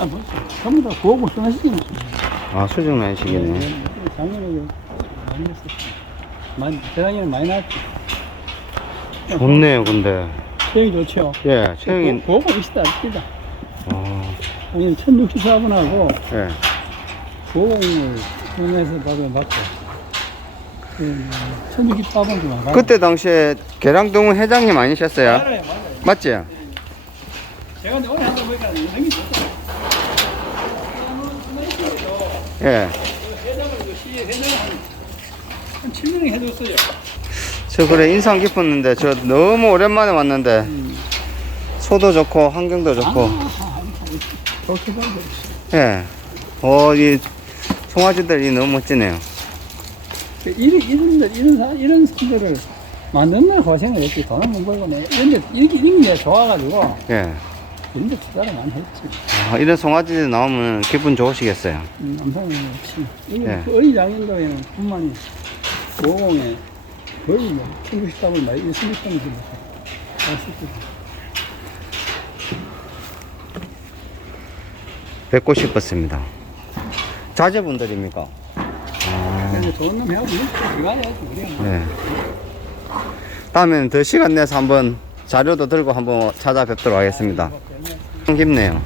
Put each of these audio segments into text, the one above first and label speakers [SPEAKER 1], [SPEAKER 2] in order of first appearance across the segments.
[SPEAKER 1] 아, 뭐, 전부 다 구호고 수능시키는
[SPEAKER 2] 아, 수중 난식이네.
[SPEAKER 1] 작년에 많이 했었어. 많이, 재작년에 많이 나왔지.
[SPEAKER 2] 좋네요, 근데.
[SPEAKER 1] 체형이 좋죠.
[SPEAKER 2] 예, 체형이.
[SPEAKER 1] 구호고 있다, 있다.
[SPEAKER 2] 아,
[SPEAKER 1] 아니, 1064분하고
[SPEAKER 2] 예.
[SPEAKER 1] 구호공을 수능에서 받으면 받고. 1064분 만 받고.
[SPEAKER 2] 그때 당시에 계량동은 회장님 아니셨어요?
[SPEAKER 1] 맞아요, 맞아요.
[SPEAKER 2] 맞지?
[SPEAKER 1] 제가 오늘 한번 보니까 너무 좋다.
[SPEAKER 2] 예.
[SPEAKER 1] 한, 한 7년이 해줬어요.
[SPEAKER 2] 저 그래 인상 깊었는데 저 너무 오랜만에 왔는데
[SPEAKER 1] 음.
[SPEAKER 2] 소도 좋고 환경도 좋고. 예. 어, 이 송아지들이 너무 멋지네요.
[SPEAKER 1] 이런, 이런, 이런, 사- 이런 선들을 만드는 고생을 했지. 돈을 못 벌고네. 이런 데, 이렇게, 이런 게 좋아가지고,
[SPEAKER 2] 예.
[SPEAKER 1] 이런 데 투자를 많이 했지.
[SPEAKER 2] 아, 이런 송아지들 나오면 기분 좋으시겠어요.
[SPEAKER 1] 음, 엄청 좋지. 이게
[SPEAKER 2] 예.
[SPEAKER 1] 그 어이 장인도에는 뿐만이 550에 거의 뭐, 1913을 많이, 1600을 지금 했었거든.
[SPEAKER 2] 뵙고 싶었습니다. 자제분들입니까? 아,
[SPEAKER 1] 좋은 놈 해하고, 그거 해야지.
[SPEAKER 2] 네. 다음에는 더 시간 내서 한번 자료도 들고 한번 찾아뵙도록 하겠습니다. 힘네요.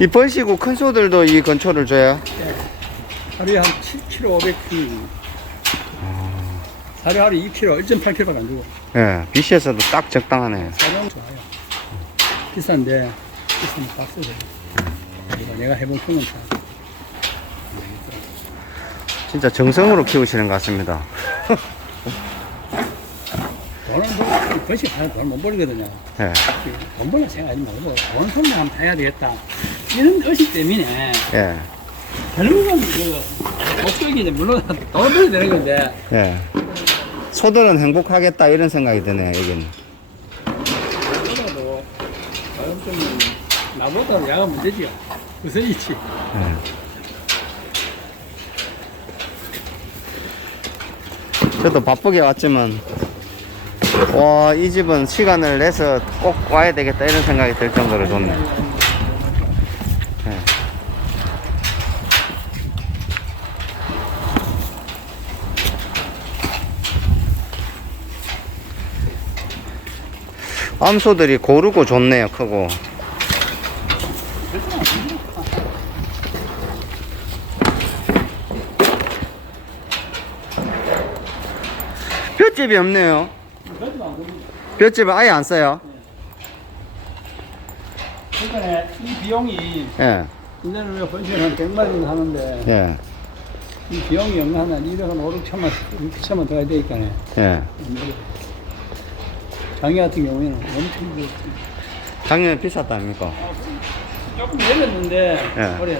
[SPEAKER 2] 이 벌시고 큰 소들도 이 건초를 줘요?
[SPEAKER 1] 하루에 한 7kg, 500kg. 하루에 하루 2kg, 1.8kg밖에 안 주고.
[SPEAKER 2] 예, BC에서도 딱 적당하네요.
[SPEAKER 1] 사료는 좋아요. 비싼데, 빡세죠. 그래서 내가 해본 손은 다.
[SPEAKER 2] 진짜 정성으로 키우시는 것 같습니다.
[SPEAKER 1] 돈은 뭐, 것이 하나 돈못 벌거든요.
[SPEAKER 2] 예,
[SPEAKER 1] 돈 벌라 생각하지 말고, 돈 한번 해야 되겠다. 이런 의식 때문에,
[SPEAKER 2] 예,
[SPEAKER 1] 결국은 그, 목적이 이제 물론 돈을 벌어야 되는 건데,
[SPEAKER 2] 예. 소들은 행복하겠다 이런 생각이 드네요, 여기는.
[SPEAKER 1] 그래도, 나름 좀, 나보다 야가 문제지요. 우선 있지.
[SPEAKER 2] 예. 저도 바쁘게 왔지만, 와, 이 집은 시간을 내서 꼭 와야 되겠다 이런 생각이 들 정도로 좋네. 예. 암소들이 고르고 좋네요, 크고. 뼈집이 없네요. 뼈집은 아예 안 써요.
[SPEAKER 1] 그러니까 이 비용이,
[SPEAKER 2] 예,
[SPEAKER 1] 이제는 우리가 번식을 한 100마리는 하는데,
[SPEAKER 2] 예,
[SPEAKER 1] 이 비용이 한 1억 한 5, 6천만, 6천만 들어야 되니까.
[SPEAKER 2] 예.
[SPEAKER 1] 장애 같은 경우에는 엄청 그렇지.
[SPEAKER 2] 작년에 비쌌다닙니까?
[SPEAKER 1] 조금 내렸는데,
[SPEAKER 2] 예.
[SPEAKER 1] 올해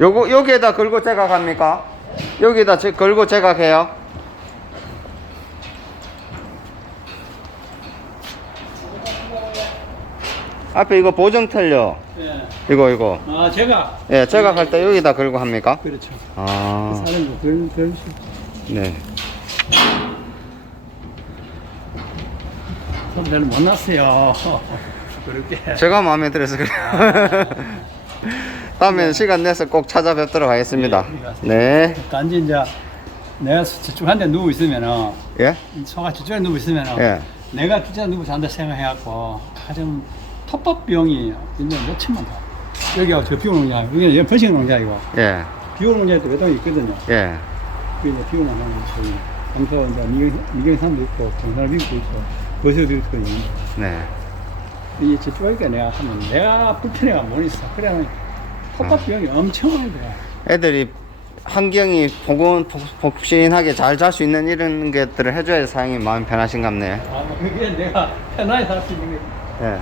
[SPEAKER 2] 요거, 여기에다 걸고 제각합니까? 여기다 제, 걸고 제각해요? 앞에 이거 보정 틀려.
[SPEAKER 1] 예.
[SPEAKER 2] 이거, 이거.
[SPEAKER 1] 아, 제가.
[SPEAKER 2] 예, 제각할 때 여기다 걸고 합니까?
[SPEAKER 1] 그렇죠.
[SPEAKER 2] 아,
[SPEAKER 1] 사는 거 덜.
[SPEAKER 2] 네.
[SPEAKER 1] 잘못 났어요. 그렇게.
[SPEAKER 2] 제가 마음에 들어서 그래요. 다음에 시간 내서 꼭 찾아뵙도록 하겠습니다. 네.
[SPEAKER 1] 단지 이제 내가 저쪽한데 누워 있으면은,
[SPEAKER 2] 예?
[SPEAKER 1] 소가 저쪽에 누워 있으면은,
[SPEAKER 2] 예.
[SPEAKER 1] 내가 저쪽에 누워 잔다 생각해갖고, 가장 톱밥 비용이 이제 몇 천만 더. 여기가 저 비용 농장, 여기는 여기 번식 농장이고,
[SPEAKER 2] 예.
[SPEAKER 1] 비용 농장에 또 외동이 있거든요.
[SPEAKER 2] 예.
[SPEAKER 1] 그 이제 비용 농장은 저기, 강서 이제 미경, 미경 산도 있고, 경산을 미국도 있고, 있고, 있는데,
[SPEAKER 2] 네.
[SPEAKER 1] 이 저쪽에 내가 하면 내가 불편해가 못 있어. 그러면 톱밥 비용이 엄청 많이 돼.
[SPEAKER 2] 애들이 환경이 복원, 복- 복신하게 잘 잘 수 있는 이런 것들을 해줘야 사장님 마음 편하신 갑네.
[SPEAKER 1] 아, 그게 내가 편하게 살 수 있는 게.
[SPEAKER 2] 예.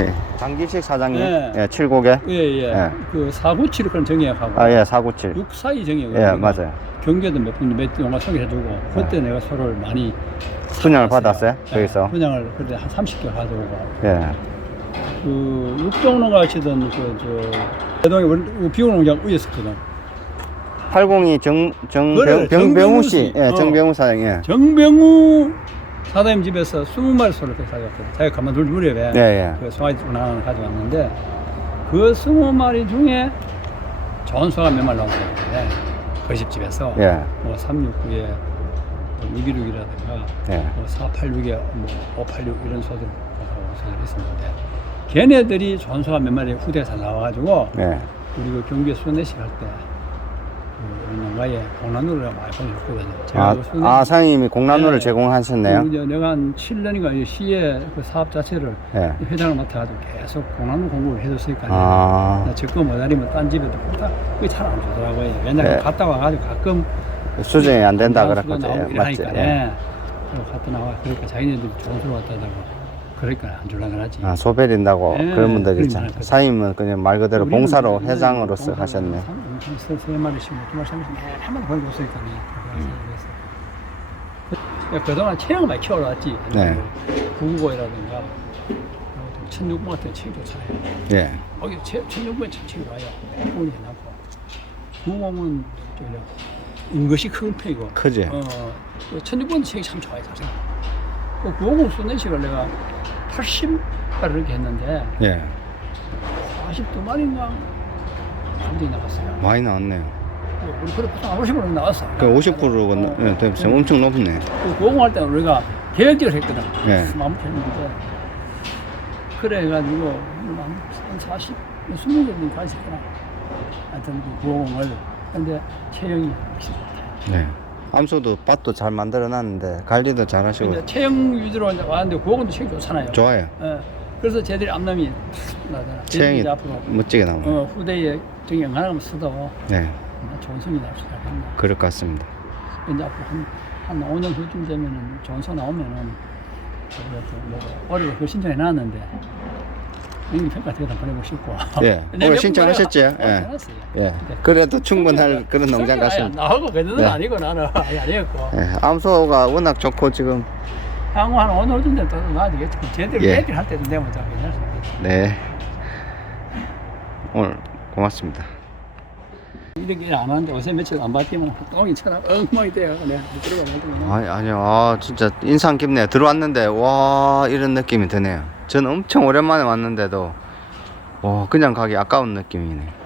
[SPEAKER 2] 예. 장기식 사장님.
[SPEAKER 1] 네.
[SPEAKER 2] 예, 7곡에.
[SPEAKER 1] 예, 예.
[SPEAKER 2] 예.
[SPEAKER 1] 그 497을 그럼 정예하고.
[SPEAKER 2] 아, 예, 497.
[SPEAKER 1] 642 정예하고.
[SPEAKER 2] 예, 맞아요.
[SPEAKER 1] 경계도 몇 분, 몇 영화 소개해주고. 그때 내가 소를 많이
[SPEAKER 2] 분양을 받았어요? 거기서?
[SPEAKER 1] 분양을 그때 한 30개 가져오고
[SPEAKER 2] 예.
[SPEAKER 1] 그 육동농가 치던 그저 대동에 원- 비용농장 위였었거든.
[SPEAKER 2] 80이 정, 정,
[SPEAKER 1] 그래,
[SPEAKER 2] 병, 병병 우 씨.
[SPEAKER 1] 정병우 씨.
[SPEAKER 2] 예,
[SPEAKER 1] 어.
[SPEAKER 2] 정병우 사장, 예.
[SPEAKER 1] 정병우 사장님 집에서 20마리 소를 가져왔거든. 자기가 가만둘 무렵에
[SPEAKER 2] 예, 예.
[SPEAKER 1] 그 송아지 하나 가져왔는데 그 20마리 중에 좋은 소가 몇 마리 나왔거든요. 그 집집에서
[SPEAKER 2] 예.
[SPEAKER 1] 뭐 369에 뭐 616이라든가
[SPEAKER 2] 예.
[SPEAKER 1] 뭐 486에 뭐586 이런 소들 소들 있었는데 걔네들이 소가 몇 마리 후대에서 나와가지고
[SPEAKER 2] 예.
[SPEAKER 1] 우리 그 경기에 수내식 할때 그 농가에 공란으로 많이 보내줬거든요.
[SPEAKER 2] 아,
[SPEAKER 1] 그
[SPEAKER 2] 아, 사장님이 공란호를
[SPEAKER 1] 네.
[SPEAKER 2] 제공하셨네요.
[SPEAKER 1] 그 이제 내가 한 7년인가 시에 그 사업 자체를
[SPEAKER 2] 예.
[SPEAKER 1] 회장을 맡아가지고 계속 공란으로 공부를 해줬으니까
[SPEAKER 2] 아,
[SPEAKER 1] 저거 못하리면 딴 집에도 다 그게 잘안 좋더라고요. 맨날
[SPEAKER 2] 네.
[SPEAKER 1] 갔다 와가지고 가끔
[SPEAKER 2] 수정이 안 된다
[SPEAKER 1] 나올 수도
[SPEAKER 2] 그랬거든.
[SPEAKER 1] 나오고
[SPEAKER 2] 예, 맞지? 예.
[SPEAKER 1] 네. 그리고 갔다 나와 그러니까 자기네들이 좋은 소리 왔다다고 그러니까 안 줄라 그러지.
[SPEAKER 2] 아, 소배린다고
[SPEAKER 1] 예,
[SPEAKER 2] 그런 분들
[SPEAKER 1] 그런
[SPEAKER 2] 있잖아요. 사장님은 그냥 말 그대로
[SPEAKER 1] 우리는
[SPEAKER 2] 봉사로 회장으로서
[SPEAKER 1] 봉사로
[SPEAKER 2] 하셨네.
[SPEAKER 1] 세, 세 마리씩 두 마리씩 보내줬으니까 그, 그동안 많이 키워놨지.
[SPEAKER 2] 네.
[SPEAKER 1] 995이라든가 1600 같은 체형 좋잖아요.
[SPEAKER 2] 예.
[SPEAKER 1] 거기 1600에 참 체형 좋아요. 기분이 나고 90은 저기 인것이 큰 편이고
[SPEAKER 2] 크지?
[SPEAKER 1] 어, 1600은 체형이 참 좋아요. 사실. 그950 순내식을 내가 80발을 이렇게 했는데
[SPEAKER 2] 예.
[SPEAKER 1] 42마리인가 감정이 나갔어요.
[SPEAKER 2] 많이 나왔네요.
[SPEAKER 1] 우리 그래 보통 50으로 나왔어.
[SPEAKER 2] 그 50%가 예, 됐어요. 엄청 높네.
[SPEAKER 1] 그 고공할 때 우리가 계획적으로 했거든.
[SPEAKER 2] 네.
[SPEAKER 1] 마무리했는데 그래가지고 한 40, 20년 정도 가있었구나. 하여튼 그 고공을 근데 체형이 확실히.
[SPEAKER 2] 네. 암소도 밭도 잘 만들어 놨는데 관리도 잘 하시고
[SPEAKER 1] 이제 체형 위주로 이제 왔는데 고공도 체형이 좋잖아요.
[SPEAKER 2] 좋아요.
[SPEAKER 1] 예. 그래서 쟤들이 앞남이 나잖아.
[SPEAKER 2] 체형이
[SPEAKER 1] 앞으로
[SPEAKER 2] 멋지게 나오네.
[SPEAKER 1] 어, 후대에 정영 하나만 쓰도
[SPEAKER 2] 네.
[SPEAKER 1] 좋은 성이 날 수가 있나.
[SPEAKER 2] 그럴 것 같습니다.
[SPEAKER 1] 이제 앞으로 한, 한 5년 후쯤 되면은 전서 나오면은 그래도 뭐 어려워 그 신청해 놨는데 연기 평가 대단 보내고 싶고
[SPEAKER 2] 예. 오늘
[SPEAKER 1] 몇
[SPEAKER 2] 신청하셨죠?
[SPEAKER 1] 번
[SPEAKER 2] 예. 예. 그래도 충분할 그런 농장.
[SPEAKER 1] 안 나오고 그래도
[SPEAKER 2] 네.
[SPEAKER 1] 아니고 나는 아예 아니었고
[SPEAKER 2] 예. 암소가 워낙 좋고 지금
[SPEAKER 1] 향후 한 5년 후쯤 되면 또 나아지겠지 제대로
[SPEAKER 2] 예.
[SPEAKER 1] 얘기를 할 때도 되면 좀 있겠지
[SPEAKER 2] 네. 오늘 고맙습니다.
[SPEAKER 1] 이렇게 일안 하는데 요새 며칠 안 봤더만 똥이 쳐나 엉망이 돼요 내가 들어가 말고
[SPEAKER 2] 아니, 아니요. 아, 진짜 인상 깊네요. 들어왔는데, 와, 이런 느낌이 드네요. 저는 엄청 오랜만에 왔는데도, 와, 그냥 가기 아까운 느낌이네.